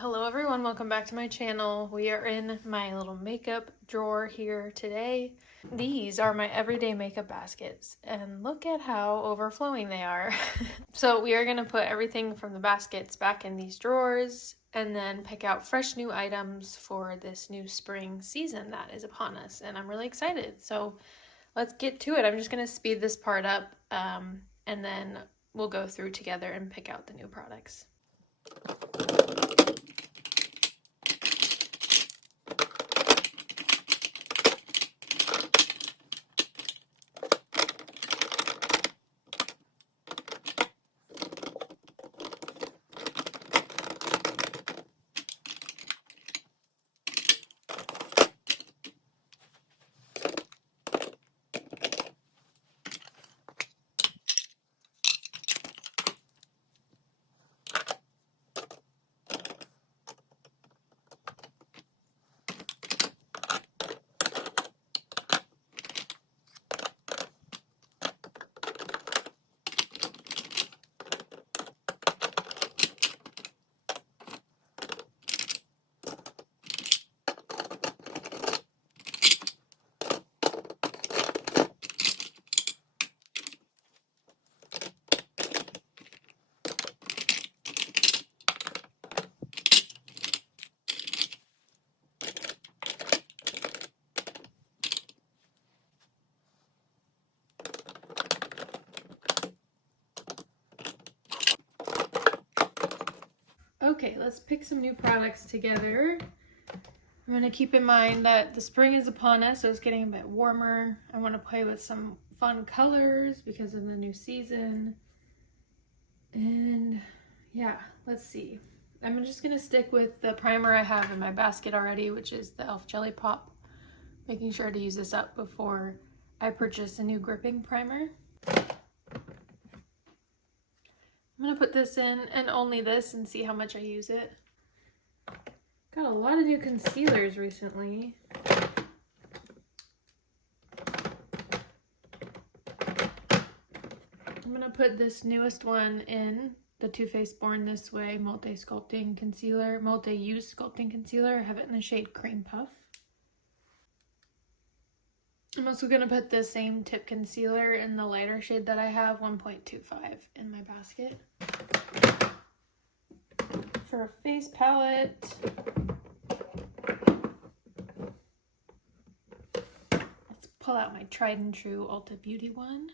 Hello everyone, welcome back to my channel. We are in my little makeup drawer here today. These are my everyday makeup baskets and look at how overflowing they are. So we are going to put everything from the baskets back in these drawers and then pick out fresh new items for this new spring season that is upon us, and I'm really excited. So let's get to it. I'm just going to speed this part up and then we'll go through together and pick out the new products. Okay, let's pick some new products together. I'm going to keep in mind that the spring is upon us, so it's getting a bit warmer. I want to play with some fun colors because of the new season. And yeah, let's see. I'm just going to stick with the primer I have in my basket already, which is the e.l.f. Jelly Pop. Making sure to use this up before I purchase a new gripping primer. I'm going to put this in, and only this, and see how much I use it. Got a lot of new concealers recently. I'm going to put this newest one in, the Too Faced Born This Way Multi-Use Sculpting Concealer. I have it in the shade Cream Puff. I'm also going to put the same tip concealer in the lighter shade that I have, 1.25, in my basket. For a face palette, let's pull out my tried and true Ulta Beauty one.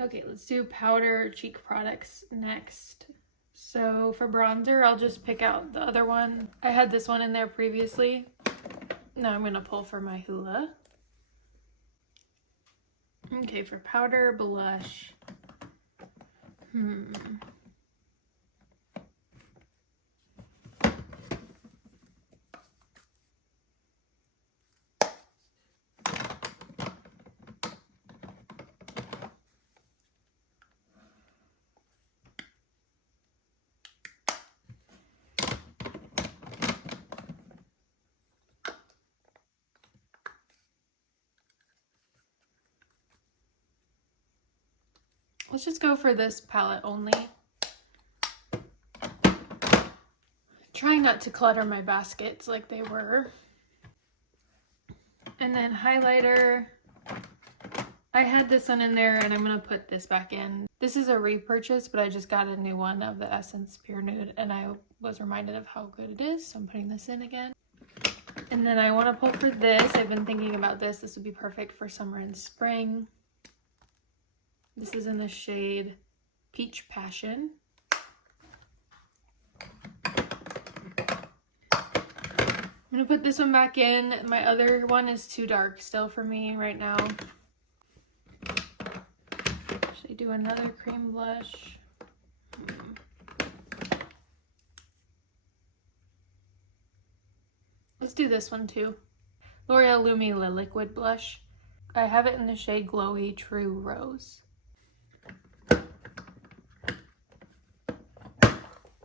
Okay, let's do powder cheek products next. So for bronzer, I'll just pick out the other one. I had this one in there previously. Now I'm going to pull for my Hoola. Okay, for powder blush. Let's just go for this palette only. Trying not to clutter my baskets like they were. And then highlighter. I had this one in there and I'm going to put this back in. This is a repurchase, but I just got a new one of the Essence Pure Nude and I was reminded of how good it is, so I'm putting this in again. And then I want to pull for this. I've been thinking about this. This would be perfect for summer and spring. This is in the shade Peach Passion. I'm going to put this one back in. My other one is too dark still for me right now. Should I do another cream blush? Let's do this one too. L'Oreal Lumi Le Liquid Blush. I have it in the shade Glowy True Rose.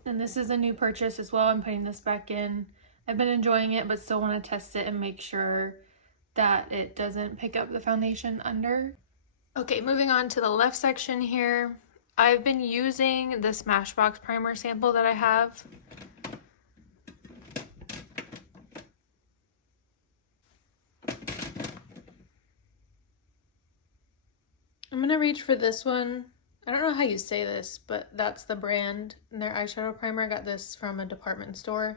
And this is a new purchase as well. I'm putting this back in. I've been enjoying it, but still want to test it and make sure that it doesn't pick up the foundation under. Okay, moving on to the left section here. I've been using the Smashbox primer sample that I have. gonna reach for this one. I don't know how you say this, but that's the brand. And their eyeshadow primer, I got this from a department store.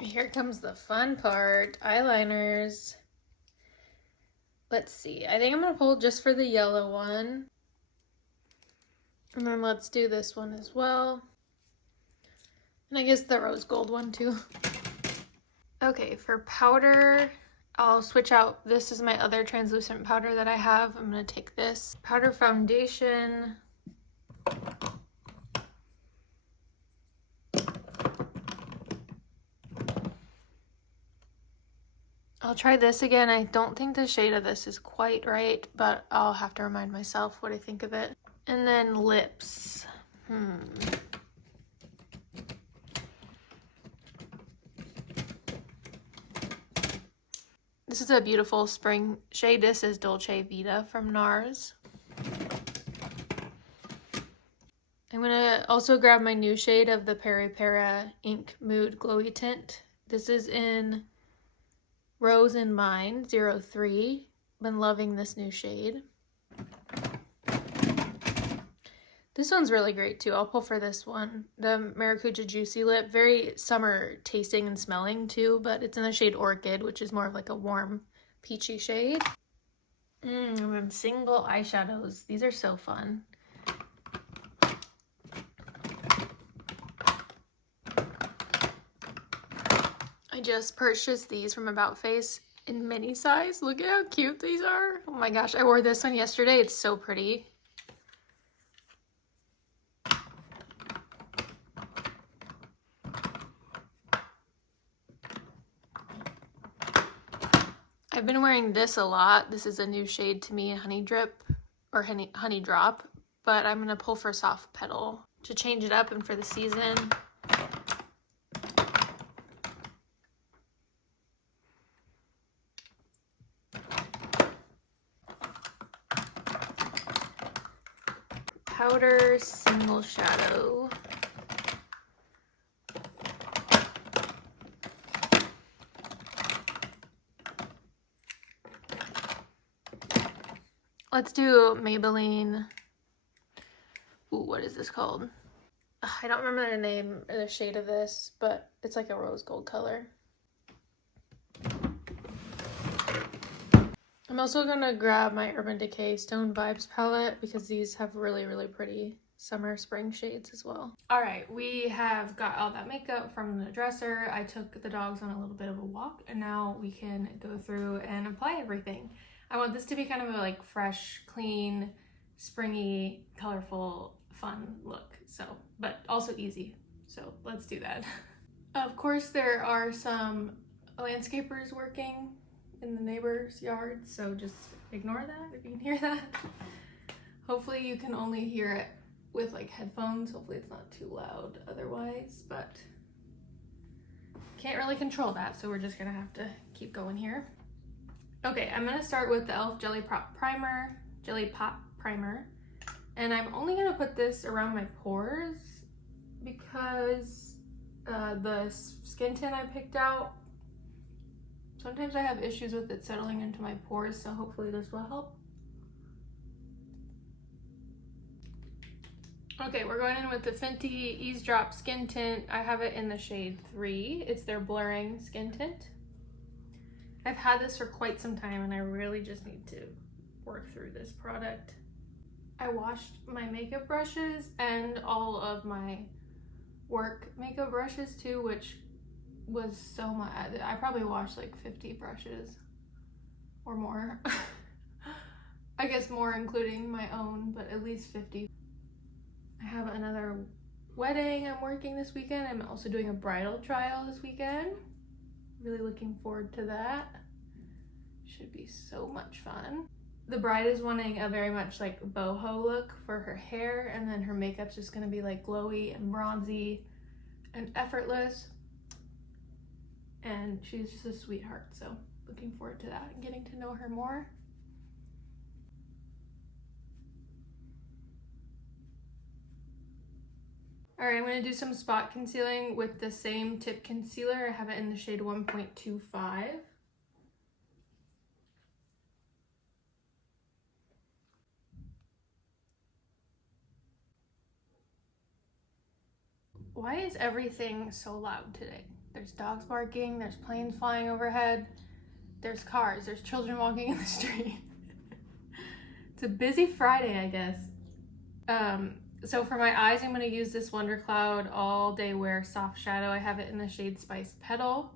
Here comes the fun part, eyeliners. Let's see, I think I'm gonna pull just for the yellow one. And then let's do this one as well. And I guess the rose gold one too. Okay, for powder, I'll switch out. This is my other translucent powder that I have. I'm gonna take this. Powder foundation. I'll try this again. I don't think the shade of this is quite right, but I'll have to remind myself what I think of it. And then lips. This is a beautiful spring shade. This is Dolce Vita from NARS. I'm gonna also grab my new shade of the Peri Para Ink Mood Glowy Tint. This is in Rose in Mine 03. Been loving this new shade. This one's really great too. I'll pull for this one. The Maracuja Juicy Lip. Very summer tasting and smelling too, but it's in the shade Orchid, which is more of like a warm peachy shade. And single eyeshadows. These are so fun. I just purchased these from About Face in mini size. Look at how cute these are. Oh my gosh, I wore this one yesterday. It's so pretty. I've been wearing this a lot. This is a new shade to me, Honey Drip or Honey Drop, but I'm gonna pull for Soft Petal to change it up and for the season. Powder Single Shadow. Let's do Maybelline. Ooh, what is this called? I don't remember the name or the shade of this, but it's like a rose gold color. I'm also gonna grab my Urban Decay Stone Vibes palette because these have really, really pretty summer spring shades as well. All right, we have got all that makeup from the dresser. I took the dogs on a little bit of a walk and now we can go through and apply everything. I want this to be kind of a like fresh, clean, springy, colorful, fun look. So, but also easy. So let's do that. Of course, there are some landscapers working in the neighbor's yard, so just ignore that if you can hear that. Hopefully you can only hear it with like headphones. Hopefully it's not too loud otherwise, but can't really control that, so we're just gonna have to keep going here. Okay, I'm gonna start with the e.l.f. Jelly Pop Primer, and I'm only gonna put this around my pores because the skin tint I picked out, sometimes I have issues with it settling into my pores, so hopefully this will help. Okay, we're going in with the Fenty Eavesdrop Skin Tint. I have it in the shade 3. It's their Blurring Skin Tint. I've had this for quite some time and I really just need to work through this product. I washed my makeup brushes and all of my work makeup brushes too, which was so much. I probably washed like 50 brushes or more. I guess more including my own, but at least 50. I have another wedding I'm working this weekend. I'm also doing a bridal trial this weekend. Really looking forward to that. Should be so much fun. The bride is wanting a very much like boho look for her hair, and then her makeup's just gonna be like glowy and bronzy and effortless. And she's just a sweetheart, so looking forward to that and getting to know her more. All right, I'm gonna do some spot concealing with the same tip concealer. I have it in the shade 1.25. Why is everything so loud today? There's dogs barking, there's planes flying overhead, there's cars, there's children walking in the street. It's a busy Friday, I guess. So for my eyes, I'm going to use this Wonder Cloud All Day Wear Soft Shadow. I have it in the shade Spice Petal.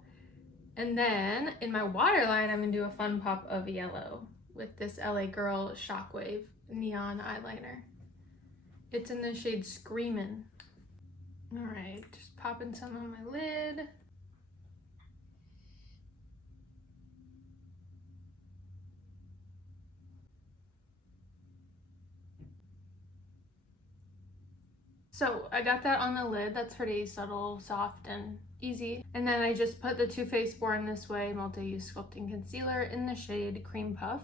And then in my waterline, I'm going to do a fun pop of yellow with this LA Girl Shockwave Neon Eyeliner. It's in the shade Screamin'. All right, just popping some on my lid. So I got that on the lid. That's pretty subtle, soft, and easy. And then I just put the Too Faced Born This Way Multi-Use Sculpting Concealer in the shade Cream Puff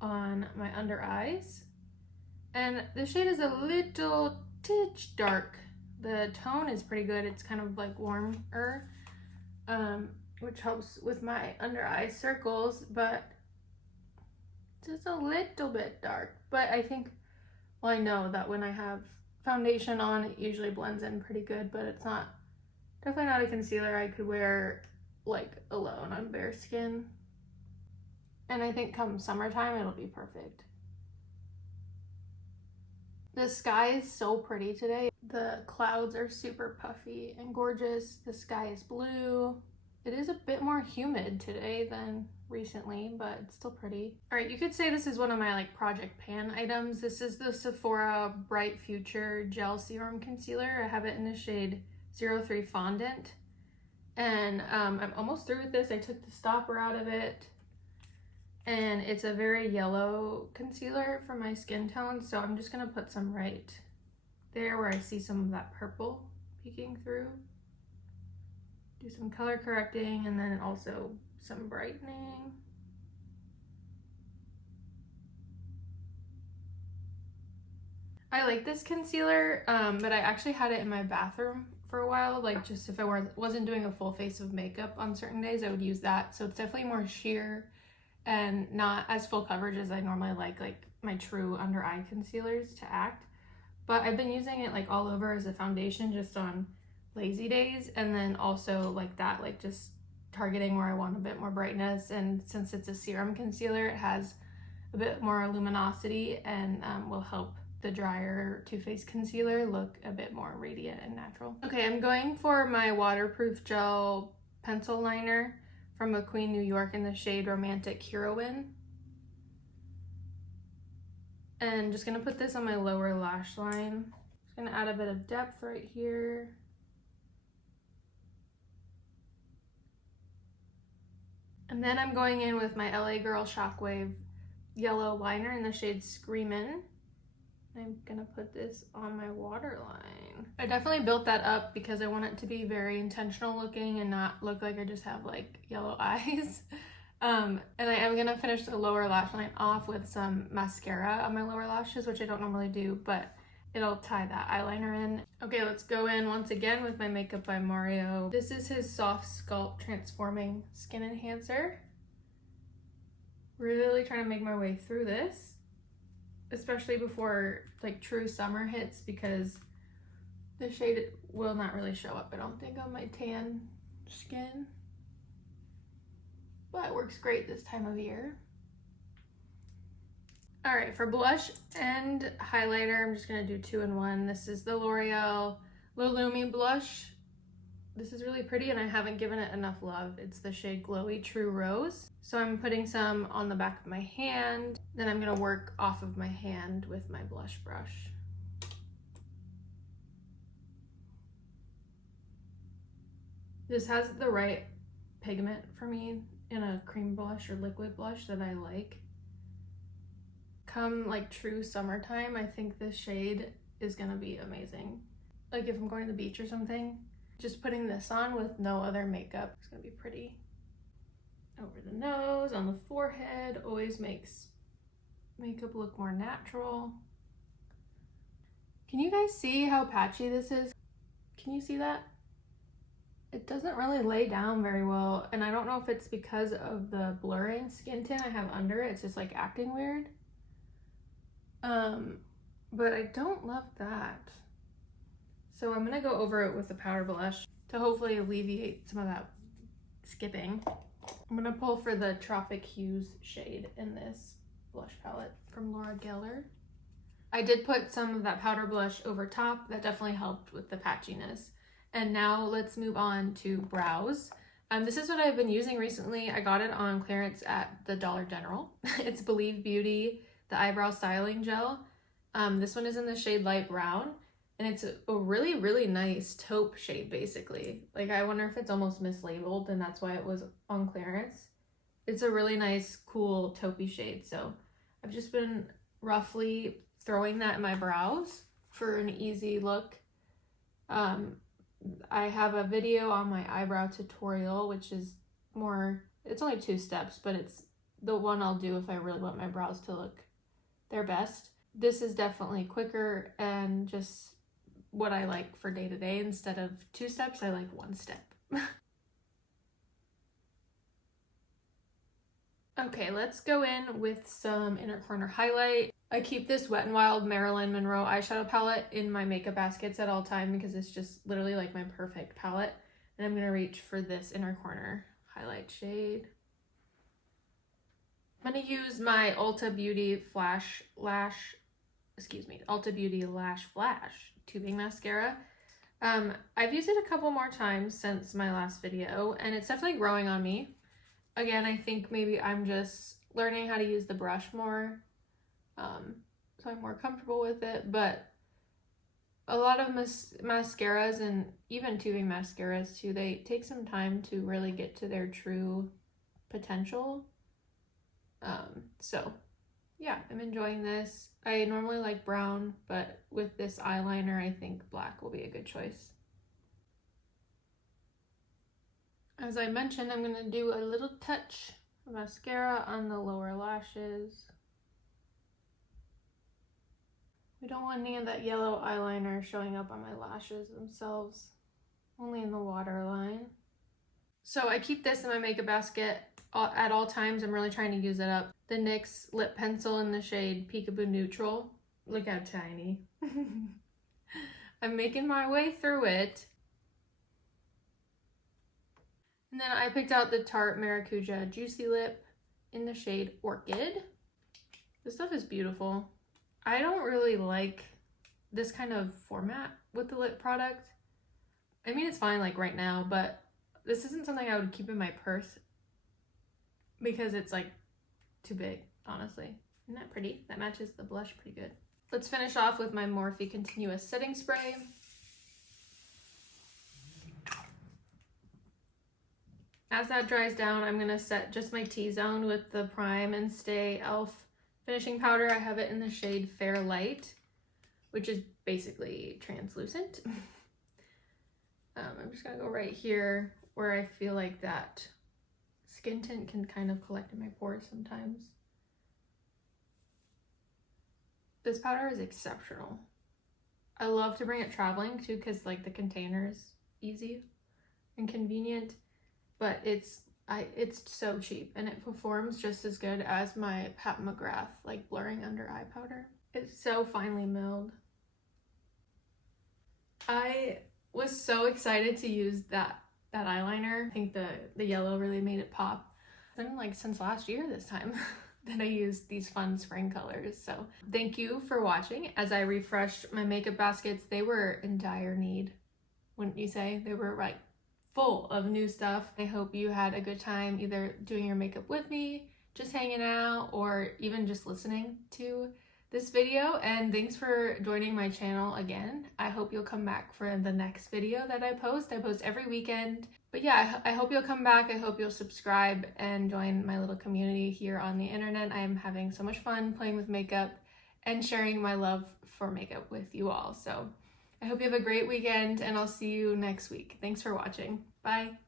on my under eyes. And the shade is a little titch dark. The tone is pretty good. It's kind of like warmer, which helps with my under eye circles, but just a little bit dark. But I think, well, I know that when I have foundation on, it usually blends in pretty good, but it's not, definitely not a concealer I could wear like alone on bare skin. And I think come summertime, it'll be perfect. The sky is so pretty today. The clouds are super puffy and gorgeous. The sky is blue. It is a bit more humid today than recently, but it's still pretty. All right, you could say this is one of my like project pan items. This is the Sephora Bright Future Gel Serum Concealer. I have it in the shade 03 Fondant. And I'm almost through with this. I took the stopper out of it. And it's a very yellow concealer for my skin tone. So I'm just gonna put some right there where I see some of that purple peeking through. Do some color correcting and then also some brightening. I like this concealer, but I actually had it in my bathroom for a while, like just if I wasn't doing a full face of makeup on certain days, I would use that. So it's definitely more sheer and not as full coverage as I normally like my true under eye concealers to act. But I've been using it like all over as a foundation just on lazy days, and then also like that, like just targeting where I want a bit more brightness. And since it's a serum concealer, it has a bit more luminosity and will help the drier Too Faced concealer look a bit more radiant and natural. Okay, I'm going for my waterproof gel pencil liner from McQueen New York in the shade Romantic Heroine. And just gonna put this on my lower lash line. Just gonna add a bit of depth right here. And then I'm going in with my LA Girl Shockwave yellow liner in the shade Screamin'. I'm gonna put this on my waterline. I definitely built that up because I want it to be very intentional looking and not look like I just have like yellow eyes. And I am gonna finish the lower lash line off with some mascara on my lower lashes, which I don't normally do, but it'll tie that eyeliner in. Okay, let's go in once again with my Makeup by Mario. This is his Soft Sculpt Transforming Skin Enhancer. Really trying to make my way through this, especially before like true summer hits, because the shade will not really show up, I don't think, on my tan skin. But it works great this time of year. All right, for blush and highlighter, I'm just gonna do 2-in-1. This is the L'Oreal Lulumi blush. This is really pretty and I haven't given it enough love. It's the shade Glowy True Rose. So I'm putting some on the back of my hand. Then I'm gonna work off of my hand with my blush brush. This has the right pigment for me in a cream blush or liquid blush that I like. Come like true summertime, I think this shade is gonna be amazing. Like if I'm going to the beach or something, just putting this on with no other makeup is gonna be pretty. Over the nose, on the forehead, always makes makeup look more natural. Can you guys see how patchy this is? Can you see that? It doesn't really lay down very well, and I don't know if it's because of the blurring skin tint I have under it. It's just like acting weird. But I don't love that. So I'm gonna go over it with the powder blush to hopefully alleviate some of that skipping. I'm gonna pull for the Tropic Hues shade in this blush palette from Laura Geller. I did put some of that powder blush over top. That definitely helped with the patchiness. And now let's move on to brows. This is what I've been using recently. I got it on clearance at the Dollar General. It's Believe Beauty, the eyebrow styling gel. This one is in the shade light brown, and it's a really, really nice taupe shade, basically. Like, I wonder if it's almost mislabeled and that's why it was on clearance. It's a really nice, cool taupey shade. So I've just been roughly throwing that in my brows for an easy look. I have a video on my eyebrow tutorial, which is more, it's only 2 steps, but it's the one I'll do if I really want my brows to look their best. This is definitely quicker and just what I like for day to day. Instead of 2 steps, I like 1 step. Okay, let's go in with some inner corner highlight. I keep this Wet n Wild Marilyn Monroe eyeshadow palette in my makeup baskets at all time because it's just literally like my perfect palette. And I'm gonna reach for this inner corner highlight shade. I'm gonna use my Ulta Beauty Ulta Beauty Lash Flash tubing mascara. I've used it a couple more times since my last video, and it's definitely growing on me. Again, I think maybe I'm just learning how to use the brush more, so I'm more comfortable with it. But a lot of mascaras, and even tubing mascaras too, they take some time to really get to their true potential. So yeah, I'm enjoying this. I normally like brown, but with this eyeliner, I think black will be a good choice. As I mentioned, I'm gonna do a little touch of mascara on the lower lashes. We don't want any of that yellow eyeliner showing up on my lashes themselves, only in the waterline. So I keep this in my makeup basket at all times. I'm really trying to use it up. The NYX lip pencil in the shade Peekaboo Neutral. Look how tiny. I'm making my way through it. And then I picked out the Tarte Maracuja Juicy Lip in the shade Orchid. This stuff is beautiful. I don't really like this kind of format with the lip product. I mean, it's fine like right now, but this isn't something I would keep in my purse because it's like too big, honestly. Isn't that pretty? That matches the blush pretty good. Let's finish off with my Morphe Continuous Setting Spray. As that dries down, I'm gonna set just my T-zone with the Prime and Stay e.l.f. finishing powder. I have it in the shade Fair Light, which is basically translucent. I'm just gonna go right here where I feel like that skin tint can kind of collect in my pores sometimes. This powder is exceptional. I love to bring it traveling too because like the container is easy and convenient. But it's so cheap and it performs just as good as my Pat McGrath like blurring under eye powder. It's so finely milled. I was so excited to use that eyeliner. I think the yellow really made it pop. It's been like since last year this time that I used these fun spring colors. So thank you for watching. As I refreshed my makeup baskets, they were in dire need, wouldn't you say? They were like full of new stuff. I hope you had a good time either doing your makeup with me, just hanging out, or even just listening to this video. And thanks for joining my channel again. I hope you'll come back for the next video that I post. I post every weekend. But yeah, I hope you'll come back. I hope you'll subscribe and join my little community here on the internet. I am having so much fun playing with makeup and sharing my love for makeup with you all. So I hope you have a great weekend, and I'll see you next week. Thanks for watching. Bye.